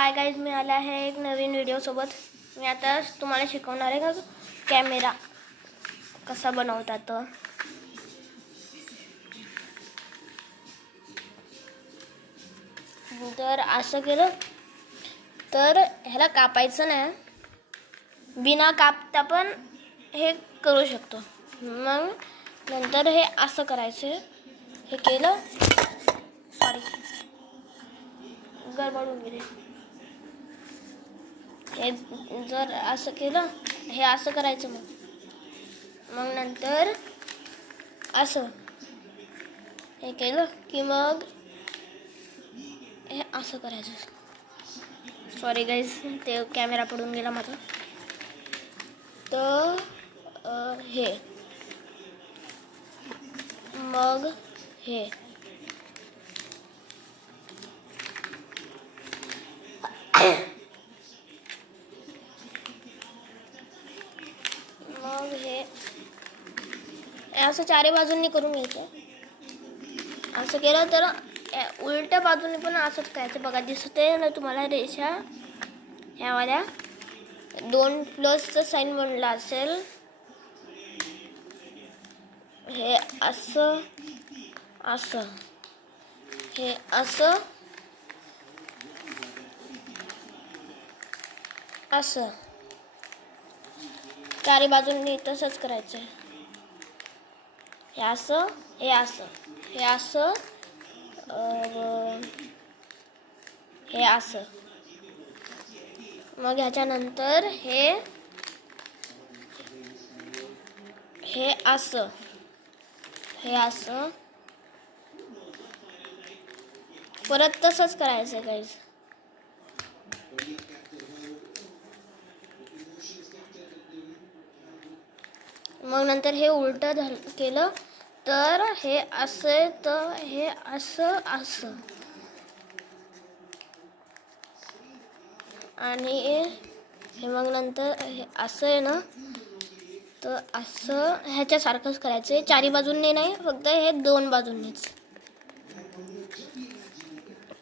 Hi guys, मी आला आहे एक नवीन व्हिडिओसोबत। मी आता तुम्हाला शिकवणार आहे का कॅमेरा कसा बनवतात। तर असं केलं तर ह्याला कापायचं नाही, बिना कापता पण हे करू शकतो। मग नंतर हे असं करायचं, हे केलं, सॉरी गडबडून गेले। हे जर असं केलं, हे असं करायचं, मग नंतर असं हे केलं की मग हे असं करायचं। सॉरी गाईज, ते कॅमेरा पडून गेला माझा। तर हे मग हे मग हे असं चारी बाजूंनी करून घ्यायचं। असं केलं तर उलट्या बाजूने पण असंच करायचं। बघा, दिसते ना तुम्हाला रेषा, ह्यावाल्या 2+ साइन बनला असेल। हे असं असं, हे असं असं, चारी बाजूंनी तसंच करायचं। हे असं, हे असं, हे असं, हे असं। मग ह्याच्यानंतर हे असं, हे असं, परत तसंच करायचं गाईज। मग नंतर हे उलटं केलं तर हे असं, तर हे असं असं, आणि हे मग नंतर हे असं आहे ना, तर असं ह्याच्यासारखंच करायचं। चारी बाजूंनी नाही, फक्त हे 2 बाजूंनीच।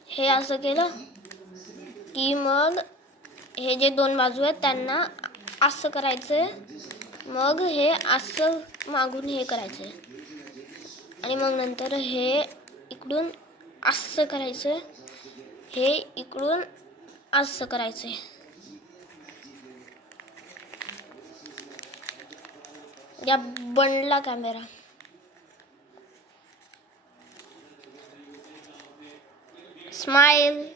हे असं केलं की मग हे जे 2 बाजू आहेत त्यांना असं करायचं। मग हे असं मागून हे करायचं, आणि मग नंतर हे इकडून असं करायचं, हे इकडून असं करायचं। या बनला कॅमेरा। स्माइल।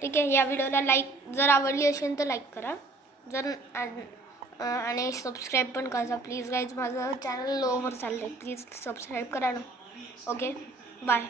ठीक आहे, या व्हिडिओला लाईक जर आवडली असेल तर लाईक करा, जर आणि सबस्क्राईब पण करा प्लीज गाईज। माझं चॅनल लोवर चाललंय, प्लीज सबस्क्राईब करा ना। Okay, bye.